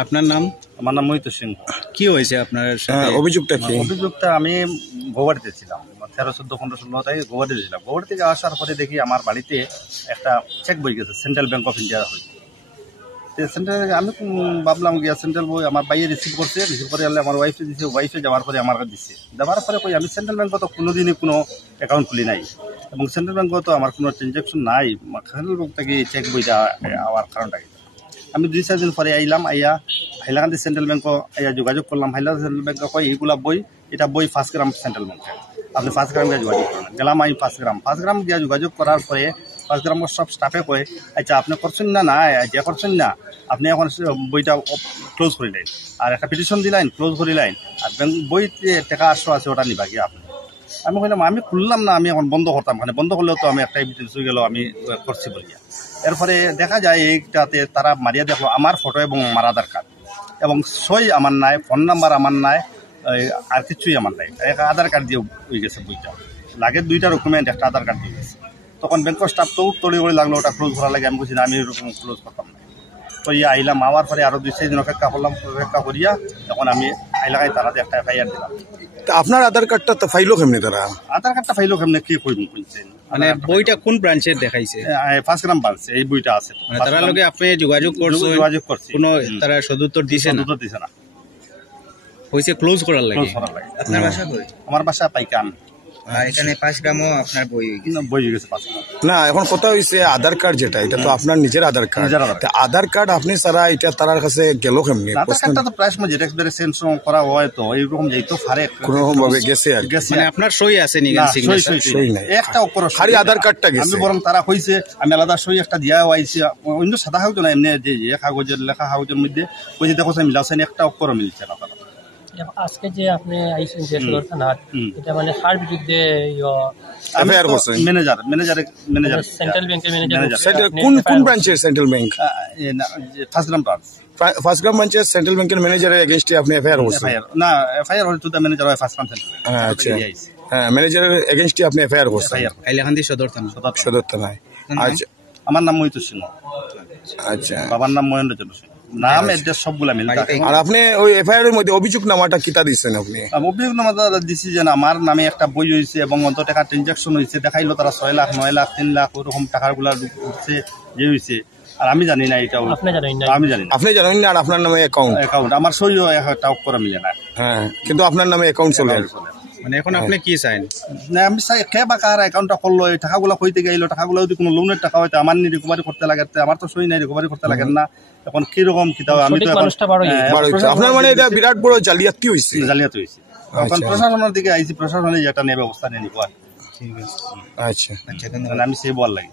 আপনার নাম? আমার নাম মহিত সিংহ। কি হয়েছে আপনার সাথে? অভিযোগটা কি? অভিযোগটা আমি গৌহাটিতে ছিলাম 13, 14, 15, 16 তারিখে গৌহাটিতে ছিলাম। গৌহাটি থেকে আসার পরে দেখি আমার বাড়িতে একটা চেক বই গেছে সেন্ট্রাল ব্যাংক অফ ইন্ডিয়া হয়ে। সেন্ট্রাল আমি ভাবলাম গিয়া সেন্ট্রাল বই আমার বাইরে রিসিভ করছে, রিসিভ করে আনলে আমার ওয়াইফে দিচ্ছে, ওয়াইফে যাওয়ার পরে আমার দিচ্ছে। দেওয়ার পরে কই আমি সেন্ট্রাল ব্যাংকে তো কোনোদিনই কোনো অ্যাকাউন্ট খুলি নাই এবং সেন্ট্রাল ব্যাংকে তো আমার কোনো ট্রানজ্যাকশন নাই। সেন্ট্রাল ব্যাংক থেকে চেক বইটা আমার কারণটা কি? আমি 2-4 দিন পরে আইলাম, হাইলাকান্দি সেন্ট্রাল ব্যাংক যোগাযোগ করলাম। হাইলাকান্দি সেন্ট্রাল ব্যাংক কয় এইগুলা বই, এটা বই 5 গ্রাম সেন্ট্রাল ব্যাংকে, আপনি 5 গ্রাম গিয়ে যোগাযোগ করেন। গেলাম আমি 5 গ্রাম গিয়ে যোগাযোগ করার পরে 5 গ্রামের সব স্টাফে কয় আচ্ছা আপনি করছেন না, না যে করছেন না আপনি এখন বইটা ক্লোজ করিলেন আর একটা পিটিশন দিলেন, ক্লোজ করিলেন আর বইতে টাকা 800 আছে ওটা নিবা গিয়ে আপনি। আমি কইলাম আমি খুললাম না, আমি এখন বন্ধ করতাম, মানে বন্ধ করলেও তো আমি একটা এভিডেন্স হয়ে গেল আমি করছি বলিয়া। এরপরে দেখা যায় এইটাতে তারা মারিয়া দেখলো আমার ফটো এবং আমার আধার কার্ড এবং সই আমার নাই, ফোন নাম্বার আমার নাই, আর কিছুই আমার নাই। আধার কার্ড দিয়ে হয়ে গেছে বইটা, লাগে 2টা ডকুমেন্ট, একটা আধার কার্ড দিয়ে গেছে। তখন ব্যাংকের স্টাফ তো তড়ি করে লাগলো ওটা ক্লোজ করা লাগে। আমি বলছি না আমি এরকম ক্লোজ করতাম না। তো আইলাম, আমার পরে আরো 2-4 দিন অপেক্ষা করলাম, অপেক্ষা করিয়া তখন আমি এলাকায় তারাতে একটা এফআইআর দিলাম। আপনার আধার কার্ডটা তো ফাইলো কেমনি তারা? আধার কার্ডটা ফাইলো কেমনি কি কইছেন? মানে বইটা কোন ব্রাঞ্চের দেখাইছে? 5 গ্রাম ব্রাঞ্চ এই বইটা আছে। মানে তারা লগে আপনি যোগাযোগ করছি, কোনো তারা সদুত্তর দিছে না? সদুত্তর দিছে না, হইছে ক্লোজ করার লাগে। আপনার বাসা কই? আমার বাসা পাইকান। আর এখানে 5 গ্রামও আপনার বই হয়ে গেছে 5 গ্রাম। না এখন কথা হইছে আধার কার্ড যেটা, এটা তো আপনার নিজের আধার কার্ড। আধার কার্ড আপনি সারা এটা তার কাছে গেল কেমনি? আধার কার্ডটা তো প্রায় সময় যেটা এক্সপেরিয়েন্স করা হয় তো এইরকম যাইতো ফারে কোনো ভাবে গেছে আর মানে আপনার সই আছে নি? সই নাই, একটা অক্ষর খালি আধার কার্ডটা গেছে। আমি বরং তারা কইছে আমি আলাদা সই একটা দিয়া হইছে, অন্য সাদা কাগজ না এমনি যে কাগজের লেখা কাগজের মধ্যে কইছে দেখো মিলাছেন, একটা অক্ষর মিলছে না। আজকে যে আপনি আইছেন যে সদর থানার, এটা মানে কার বিরুদ্ধে এফআইআর করছেন? ম্যানেজার সেন্ট্রাল ব্যাংকের ম্যানেজার। কোন ব্রাঞ্চের সেন্ট্রাল ব্যাংক? 5 গ্রাম ব্রাঞ্চ। 5 গ্রাম ব্রাঞ্চের সেন্ট্রাল ব্যাংকের ম্যানেজারের এগেইনস্টে আপনি এফআইআর করছেন? না এফআইআর হল to the manager of 5 gram central. আচ্ছা হ্যাঁ, ম্যানেজারের এগেইনস্টে আপনি এফআইআর করছেন হাইলাকান্দি সদর থানায়। আচ্ছা, আমার নাম মহিত সিংহ। আচ্ছা, বাবার নাম মহেন্দ্র চন্দ্র সিংহ, নাম এড্রেস সবগুলা মিল। আর আপনি ওই এফআইআর এর মধ্যে অভিযোগ নামাটা কিতা দিচ্ছেন আপনি? অভিযোগ নামাটা দিছি যে আমার নামে একটা বই হয়েছে এবং অত টাকা ট্রানজাকশন হয়েছে, দেখাইলো তারা 6 লাখ 9 লাখ 3 লাখ ওরকম টাকাগুলা উঠছে যে হয়েছে, আর আমি জানি না এটা। আমি জানি না, আপনি জানেন না? আর আপনার নামে অ্যাকাউন্ট আমার সইও একটা অক্ষর মিলে না। হ্যাঁ, কিন্তু আপনার নামে অ্যাকাউন্ট চলে। মানে এখন আপনি কি চান? না আমি চাই কে বা কার অ্যাকাউন্টটা করলো, এই টাকাগুলো কইতে গেলো, টাকাগুলো যদি কোনো লোনের টাকা হয়তো আমার নি রিকভারি করতে লাগে, আমার তো সই নাই, রিকভারি করতে লাগে না। এখন কিরকম কি তাও আমি তো আপনার মানে এটা বিরাট বড় জালিয়াতি হয়েছে। এখন প্রশাসনের দিকে আইসি, প্রশাসনে যেটা নেবে ব্যবস্থা নিয়ে নিব। ঠিক আছে, আচ্ছা আমি সেই বল লাগে।